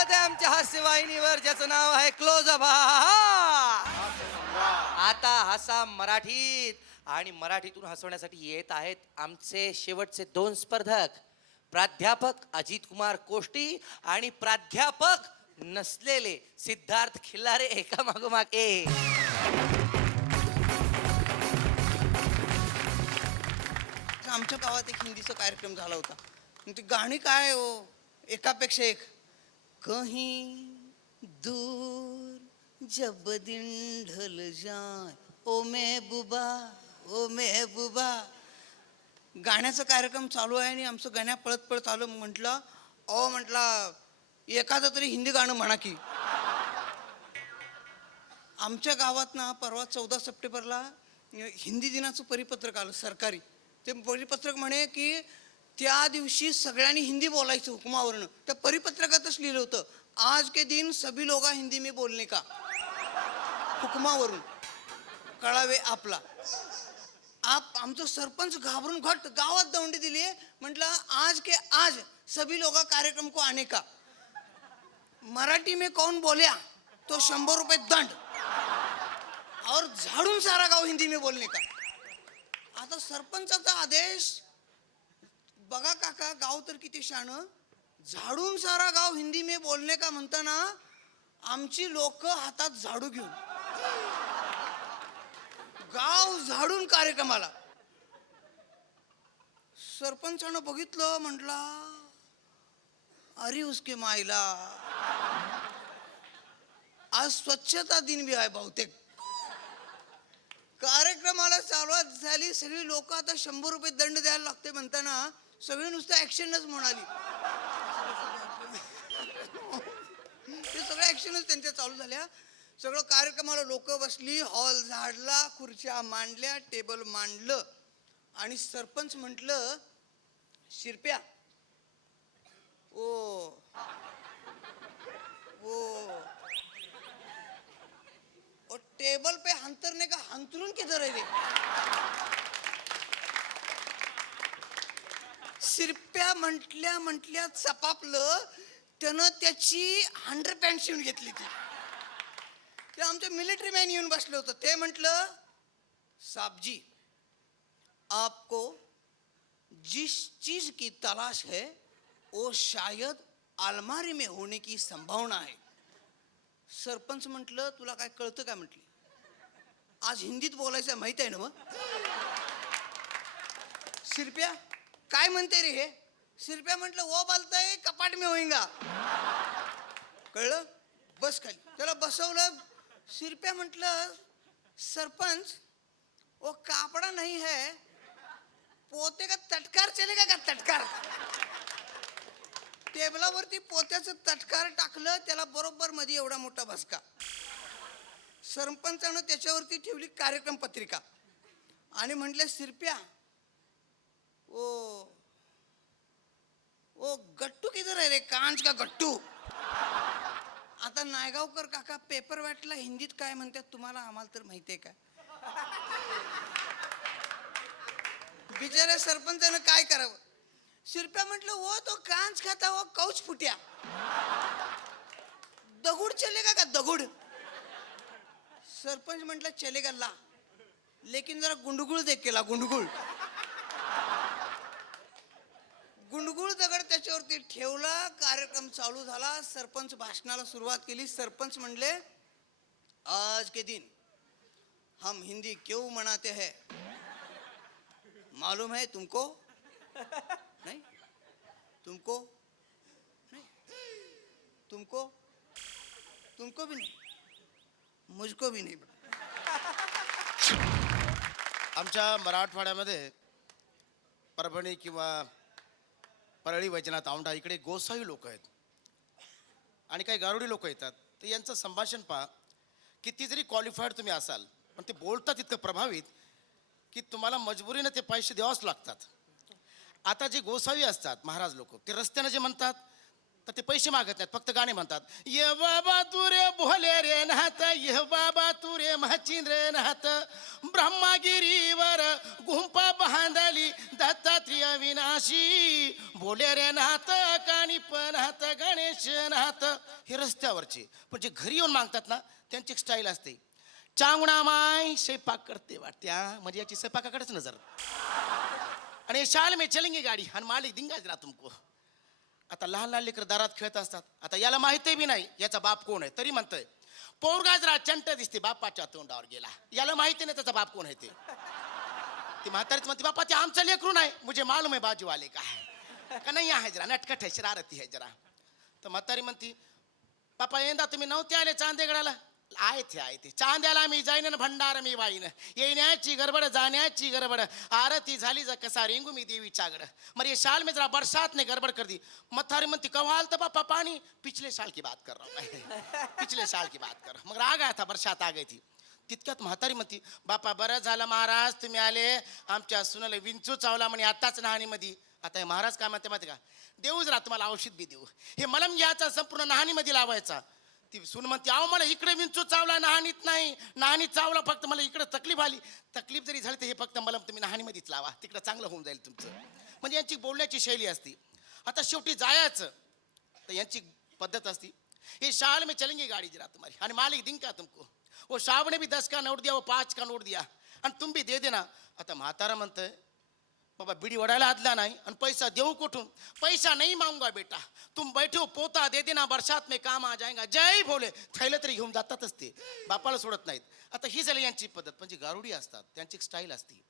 स्वागत आहे आमच्या हास्य वाहिनीवर ज्याचं नाव आहे क्लोजअप. आता हसा मराठीत. आणि मराठीतून हसवण्यासाठी येत आहेत आमचे शेवटचे दोन स्पर्धक, प्राध्यापक अजित कुमार कोष्टी आणि प्राध्यापक नसलेले सिद्धार्थ खिल्लारे, एका मागोमाग एक. आमच्या गावात एक हिंदीचा कार्यक्रम झाला होता. ती गाणी काय हो, एकापेक्षा एक. कहीं दूर जब दिन ढल जाए ओ महबूबा ओ महबूबा. गाण्याचा कार्यक्रम चालू आहे आणि आमचं गाण्या पळत पळत आलं. म्हटलं एखादं तरी हिंदी गाणं म्हणा की. आमच्या गावात ना परवा 14 सप्टेंबरला हिंदी दिनाचं परिपत्रक आलं सरकारी. ते परिपत्रक म्हणे की त्या दिवशी सगळ्यांनी हिंदी बोलायचं हुकुमावरनं. त्या परिपत्रकातच लिहिलं होतं, आज के दिन सभी लोग हिंदी में बोलने का, हुकुमावरून कळावे आपला. आमचं सरपंच घाबरून घट गावात दौंडी दिली. म्हटलं आज के आज सभी लोग कार्यक्रम को आने का, मराठी में कौन बोल्या तो 100 रुपये दंड और झाडून सारा गाव हिंदी में बोलने का. आता सरपंचाचा आदेश बघा काका, गाव तर किती शान. झाडून सारा गाव हिंदी में बोलने का म्हणताना आमची लोक हातात झाडू घेऊन गाव झाडून कार्यक्रमाला. सरपंचानं बघितलं, म्हटला अरे उसके मायला, आज स्वच्छता दिन भी आहे बहुतेक. कार्यक्रमाला सुरुवात झाली, सगळी लोक आता 100 रुपये दंड द्यायला लागते म्हणताना सगळे नुसतं ऍक्शनच म्हणाली. ते सगळ्या ऍक्शनच त्यांच्या चालू झाल्या. सगळं कार्यक्रमाला लोक बसली, हॉल झाडला, खुर्च्या मांडल्या, टेबल मांडलं आणि सरपंच म्हटलं, शिरप्या ओ ओ और टेबल पे हंतरने का हंतरून किधर है रे. शिरप्या म्हटल्या चपापलं. त्यानं त्याची अंडरपॅन्ट शिवून घेतली. ते आमच्या मिलिटरी मॅन येऊन बसलं होतं. ते म्हटलं, साहबजी आपको जिस चीज की तलाश है वो शायद अलमारी में होने की संभावना है. सरपंच म्हटलं, तुला काय कळतं काय म्हटली, आज हिंदीत बोलायचं माहित आहे ना मग. शिरप्या काय म्हणते रे हे. शिरप्या म्हटलं, वो बोलताय कपाट में होईंगा. कळलं, बस खाली. त्याला बसवलं. शिरप्या म्हटलं, सरपंच वो कापड़ा नहीं है, पोते का तटकार चलेगा का, तटकार. टेबलावरती पोत्याचं तटकार टाकलं, त्याला बरोबर मध्ये एवढा मोठा भसका. सरपंचानं त्याच्यावरती ठेवली कार्यक्रम पत्रिका आणि म्हटलं, शिरप्या ओ गट्टू किधर आहे रे, कांच का गट्टू. आता नायगावकर काका पेपर वाटला हिंदीत काय म्हणतात तुम्हाला, आम्हाला तर माहितीये का. बिचाऱ्या सरपंचानं काय करावं. शिरप्या म्हटलं, वो तो कांच खाता वो कौच फुट्या. दगुड चलेगा का दगुड. सरपंच म्हटलं, चलेगा ला, लेकिन जरा गुंडगुळ दे केला. गुंडगुळ दगड त्याच्यावरती ठेवला. कार्यक्रम चालू झाला. सरपंच भाषणाला सुरुवात केली. सरपंच म्हणले, आज के दिन हम हिंदी क्यों मनाते हैं मालूम है तुमको. नहीं तुमको नहीं, तुमको भी नहीं, मुझको भी नहीं. आमच्या मराठवाड्यामध्ये परभणी किंवा परळी वैजनाथ औंढा इकडे गोसावी लोक आहेत आणि काही गारुडी लोक येतात. तर यांचं संभाषण पहा. किती जरी क्वालिफाईड तुम्ही असाल, पण ते बोलतात इतकं प्रभावित की तुम्हाला मजबुरीनं ते पैसे द्यावंच लागतात. आता जे गोसावी असतात महाराज लोक, ते रस्त्यानं जे म्हणतात तर ते पैसे मागत नाहीत, फक्त गाणे म्हणतात. ये बाबा तू रे भोले रे नाहत, ये बाबा तू रे महाचिंद्र नाहत, ब्रह्मगिरीवर गुंपा बांधली दत्तात्रेय अविनाशी, बोले रे नाथ काणी पनात गणेश नाथ. हे रस्त्यावरचे, पण जे घरी येऊन मागतात ना त्यांची एक स्टाईल असते. चांगणा माय स्वयंपाक करते वाटते, म्हणजे याची स्वयंपाकाकडेच नजर. आणि शाल में चलेंगे गाडी आणि मालिक दिंगाज ना तुमको. आता लहान लहान लेकर दारात खेळत असतात. आता याला माहिती बी नाही याचा बाप कोण आहे, तरी म्हणतोय पोरगा जरा चंट दिसते, बापाच्या तोंडावर गेला. याला माहिती नाही त्याचा बाप कोण आहे ते. ती म्हातारीच म्हणते बापा ते आमचं लेकरू नाही, मुझे मालूम है बाजूवाले का है का नाही आहे, जरा नटखट आहे, शरारती आहे जरा. तर म्हातारी म्हणती पापा यंदा तुम्ही नव्हते आले चांदेगडाला. आहे ते चांद्याला मी जाईन भंडार मी वाईन, येण्याची गडबड जाण्याची गडबड, आरती झाली जा कसा रेंगू मी देवी चागड. मर ये साल में जरा बरसात ने गड़बड़ कर दी. मथारी म्हणती कवाल तो पापा पानी, पिछले साल की बात कर रहा हूँ मैं, पिछले साल की बात कर. मगर आ गया था, बरसात आ गई थी. तितक्यात म्हातारी म्हणती बापा बरं झालं महाराज तुम्ही आले, आमच्या सुनाला विंचू चावला म्हणे आताच नहानीमध्ये. आता हे महाराज काय म्हणते माहिती का, देऊच राहा तुम्हाला औषध बी देऊ, हे मलम घ्यायचा संपूर्ण नहानीमध्ये लावायचा. ती सून म्हणते अहो मला इकडे विंचू चावला, नहानीत नाही, नहानीत चावला फक्त, मला इकडे तकलीफ आली. तकलीफ जरी झाली तर हे फक्त मलम तुम्ही नहानीमध्येच लावा, तिकडं चांगलं होऊन जाईल तुमचं. म्हणजे यांची बोलण्याची शैली असते. आता शेवटी जायचं तर यांची पद्धत असती, ये शाल में चलेंगे गाड़ी जरा तुम्हारी आणि मालिक दिन का तुमको, वो साहब ने भी 10 का नोट दिया, वो 5 का नोट दिया आणि तुम भी दे देना. आता म्हातारा म्हणतंय बाबा बिडी वडायला हातला नाही आणि पैसा देऊ कुठून, पैसा नहीं मांगूंगा बेटा, तुम बैठो पोता दे देना, बरसात में काम आ जाएगा. जय भोले. थैलं तरी घेऊन जातातच ते, बापाला सोडत नाहीत. आता ही झाली यांची पद्धत. म्हणजे गारुडी असतात, त्यांची एक स्टाईल असते.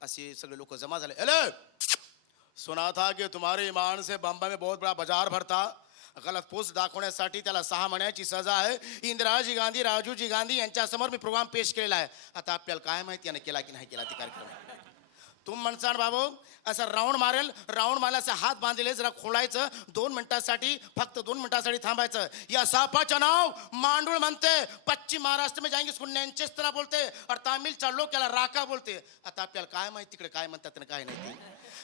असे सगळे लोक जमा झाले. अरे सुना था की तुम्हारे ईमान से बम्बई में बहुत बड़ा बाजार भरता, गलत पोस्ट दाखवण्यासाठी त्याला 6 महिन्याची सजा आहे. इंदिराजी गांधी राजूजी गांधी यांच्यासमोर मी प्रोग्राम पेश केलेला आहे. आता आपल्याला काय माहिती याने केला की नाही केला ते कार्यक्रम. तुम म्हणसान बाबू असं राऊंड मारेल, राऊंड मारला असं हात बांधले जरा खोलायचं, 2 मिनिटासाठी, फक्त 2 मिनिटासाठी थांबायचं. या सापाचं नाव मांडूळ म्हणते, पश्चिम महाराष्ट्र में जाएंगे उसको नैनचेस्टर बोलते और तामिलच्या लोक याला राका बोलते. आता आपल्याला काय माहिती तिकडे काय म्हणतात आणि काय नाही.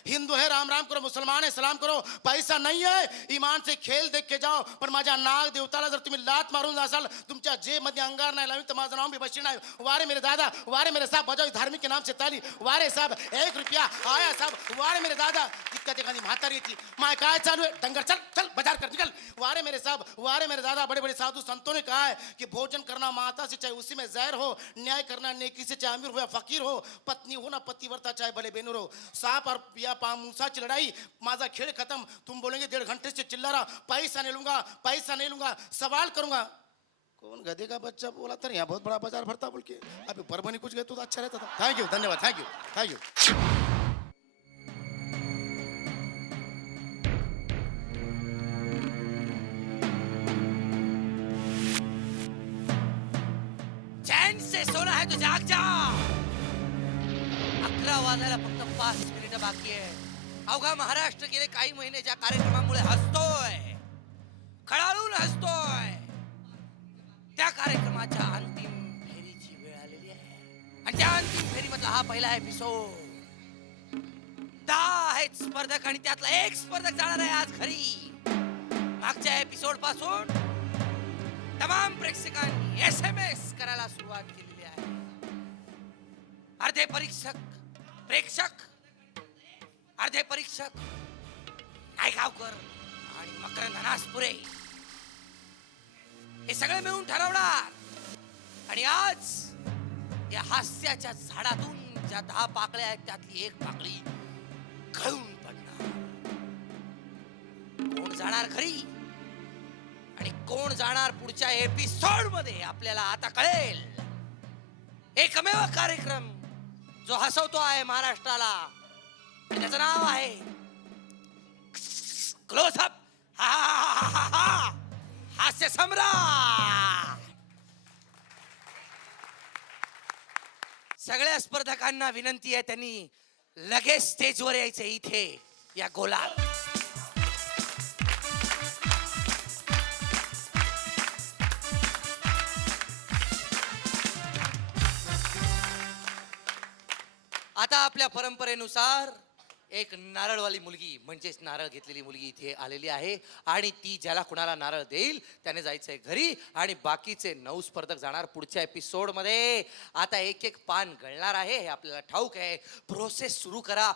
हिंदू है राम राम करो, मुसलमान है सलाम करो, पैसा नहीं है ईमान से खेल देख के जाओ. पण माझ्या नाग देवताला जर तुम्ही लात मारून जासाल, तुमच्या जेबमध्ये अंगार नाही लावी तर माझं नाव भी बशीर नाही. वारे मेरे दादा, वारे मेरे साहब, बजाओ धार्मिक के नाम से ताली, वारे साहब 1 रुपया आया साहब, वारे मेरे दादा. तितक्यात एखादी म्हातारी येते, माय काय चालू है डंगर, चल चल बाजार कर निकल. वारे मेरे साहब, वारे मेरे दादा, बड़े बड़े साधु संतों ने कहा है कि भोजन करना माता से चाहे उसी में जहर हो, न्याय करना नेकी से चाहे अमीर हो या फकीर हो, पत्नी हो ना पतिव्रता चाहे भले बेनूर हो. सांप और या मूसाची लड़ाई, माझा खेल खत्म. तुम बोलेंगे 1.5 घंटे से चिल्ला रहा, पैसा नहीं लूंगा, पैसा नहीं लूंगा, सवाल करूंगा. कौन गधे का बच्चा बोला था यहाँ बहुत बड़ा बाजार भरता बोल के. अभी परभणी कुछ गए तो अच्छा रहता था. थैंक यू, धन्यवाद, थैंक यू, थैंक यू. चैन से सोना है तो जाग जा. 11 वाजायला फक्त 5 मिनिटं बाकी आहे. अवघा महाराष्ट्र गेले काही महिने ज्या कार्यक्रमामुळे हसतोय, खळाळून हसतोय, त्या कार्यक्रमाच्या अंतिम फेरीची वेळ आलेली आहे. आणि त्या अंतिम फेरीमधला हा पहिला एपिसोड. 10 आहेत स्पर्धक आणि त्यातला एक स्पर्धक जाणार आहे आज घरी. मागच्या एपिसोड पासून तमाम प्रेक्षकांनी SMS करायला सुरुवात केलेली आहे. अर्धे प्रेक्षक, अर्धे परीक्षक नायगावकर आणि मकरंद अनासपुरे हे सगळे मिळून ठरवणार. आणि आज या हास्याच्या झाडातून ज्या 10 पाकळ्या आहेत त्यातली एक पाकळी गळून पडणार. कोण जाणार घरी आणि कोण जाणार पुढच्या एपिसोड मध्ये आपल्याला आता कळेल. एकमेव कार्यक्रम जो हसवतो आहे महाराष्ट्राला, त्याचं नाव आहे क्लोजअप हास्य सम्राट. सगळ्या स्पर्धकांना विनंती आहे त्यांनी लगेच स्टेजवर यायचं इथे या गोलात. आता आपल्या परंपरेनुसार एक नारळवाली मुलगी म्हणजेच नारळ घेतलेली मुलगी इथे आलेली आहे. आणि ती ज्याला कुणाला नारळ देईल त्याने जायचंय घरी आणि बाकीचे 9 स्पर्धक जाणार पुढच्या एपिसोड मध्ये. आता एक एक पान गळणार आहे हे आपल्याला ठाऊक आहे. प्रोसेस सुरू करा.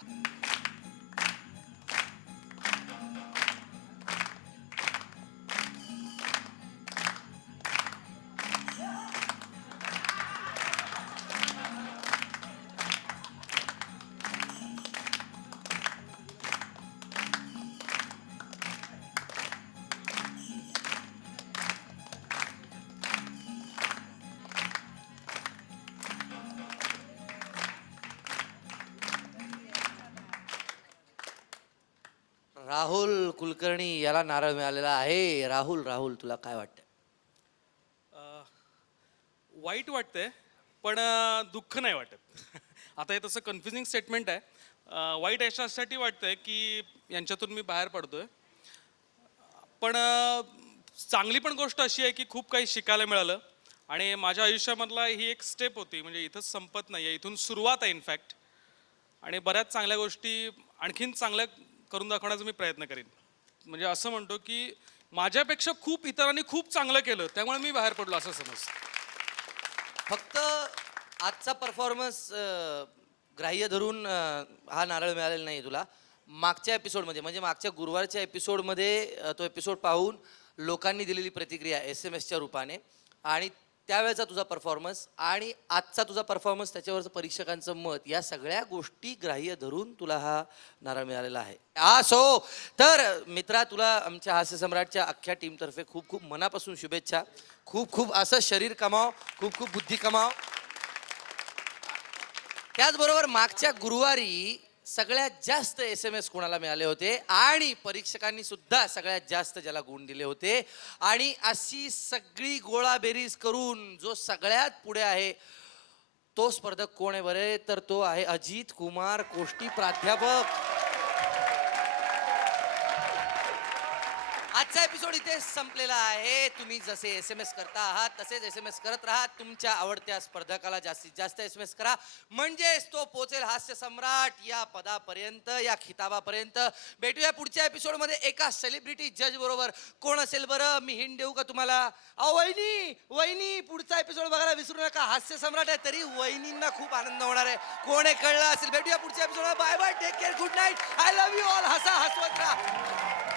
राहुल कुलकर्णी याला नारळ मिळालेला आहे. राहुल राहुल तुला काय वाटतं? वाईट वाटतंय पण दुःख नाही वाटत. आता हे तसं कन्फ्युजिंग स्टेटमेंट आहे. वाईट याच्यासाठी वाटतंय की यांच्यातून मी बाहेर पडतोय, पण चांगली पण गोष्ट अशी आहे की खूप काही शिकायला मिळालं आणि माझ्या आयुष्यामधला ही एक स्टेप होती. म्हणजे इथंच संपत नाही आहे, इथून सुरुवात आहे इनफॅक्ट. आणि बऱ्याच चांगल्या गोष्टी आणखीन चांगल्या करून दाखवण्याचा मी प्रयत्न करीन. म्हणजे असं म्हणतो की माझ्यापेक्षा खूप इतरांनी खूप चांगलं केलं त्यामुळे मी बाहेर पडलो असं समज. फक्त आजचा परफॉर्मन्स ग्राह्य धरून हा नारळ मिळालेला नाही तुला. मागच्या एपिसोडमध्ये म्हणजे मागच्या गुरुवारच्या एपिसोडमध्ये तो एपिसोड पाहून लोकांनी दिलेली प्रतिक्रिया SMS च्या रूपाने आणि त्यावेळेचा तुझा परफॉर्मन्स आणि आजचा तुझा परफॉर्मन्स त्याच्यावरचं परीक्षकांचं मत या सगळ्या गोष्टी ग्राह्य धरून तुला हा नारळ मिळालेला आहे. सो तर मित्रा तुला आमच्या हास्य सम्राटच्या अख्ख्या टीमतर्फे खूप खूप मनापासून शुभेच्छा. खूप खूप असं शरीर कमाव, खूप खूप बुद्धी कमाव. त्याचबरोबर मागच्या गुरुवारी सगळ्यात जास्त SMS कोणाला मिळाले होते आणि परीक्षकांनी सुद्धा सगळ्यात जास्त ज्याला गुण दिले होते आणि अशी सगळी गोळाबेरीज करून जो सगळ्यात पुढे आहे तो स्पर्धक कोण आहे बरे? तर तो आहे अजित कुमार कोष्टी, प्राध्यापक. आजचा एपिसोड इथे संपलेला आहे. तुम्ही जसे SMS करता आहात तसेच SMS करत राहा. तुमच्या आवडत्या स्पर्धकाला जास्तीत जास्त SMS करा म्हणजेच तो पोहोचेल हास्य सम्राट या पदापर्यंत, या खिताबापर्यंत. भेटूया पुढच्या एपिसोडमध्ये एका सेलिब्रिटी जज बरोबर. कोण असेल बरं? मी हिंट देऊ का तुम्हाला? वहिनी वहिनी पुढचा एपिसोड बघायला विसरू नका. हास्य सम्राट आहे तरी वहिनींना खूप आनंद होणार आहे. कोण आहे कळलं असेल. भेटूया पुढच्या एपिसोडला. Bye bye, take care, good night, I love you all. हसा हसवत राहा.